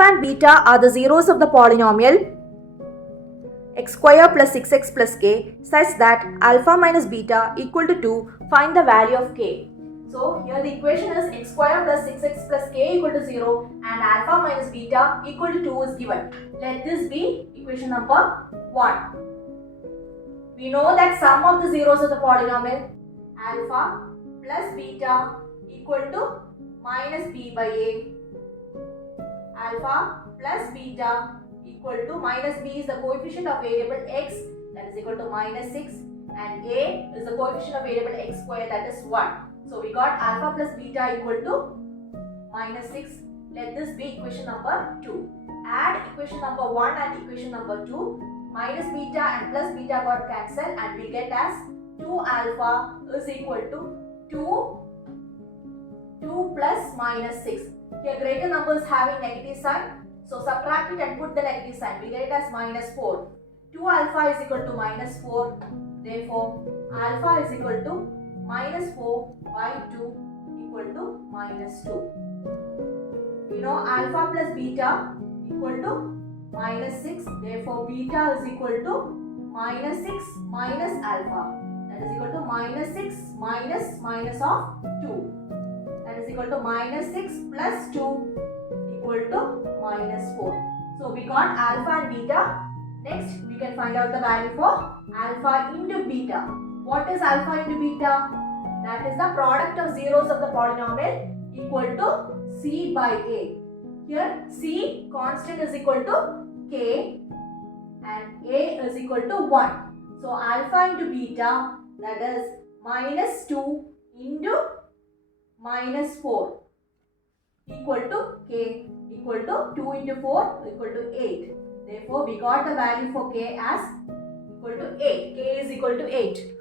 alpha and beta are the zeros of the polynomial x square plus 6x plus k such that alpha minus beta equal to 2. Find the value of k. So here the equation is x square plus 6x plus k equal to 0 and alpha minus beta equal to 2 is given. Let this be equation number 1. We know that sum of the zeros of the polynomial alpha plus beta equal to minus b by a. Alpha plus beta equal to minus b is the coefficient of variable x, that is equal to minus 6, and a is the coefficient of variable x square, that is 1. So we got alpha plus beta equal to minus 6. Let this be equation number 2. Add equation number 1 and equation number 2. Minus beta and plus beta got cancelled and we get as 2 alpha is equal to 2 plus minus 6. Here greater number is having negative sign. So subtract it and put the negative sign. We get it as minus 4. 2 alpha is equal to minus 4. Therefore, alpha is equal to minus 4 by 2 equal to minus 2. We know alpha plus beta equal to minus 6. Therefore, beta is equal to minus 6 minus alpha. That is equal to minus 6 minus of 2. That is equal to minus 6 plus 2 equal to minus 4. So we got alpha and beta. Next we can find out the value for alpha into beta. What is alpha into beta? That is the product of zeros of the polynomial equal to c by a. Here c constant is equal to k and a is equal to 1. So alpha into beta, that is minus 2 into minus 4 equal to k equal to 2 into 4 equal to 8. Therefore, we got the value for k as equal to 8. K is equal to 8.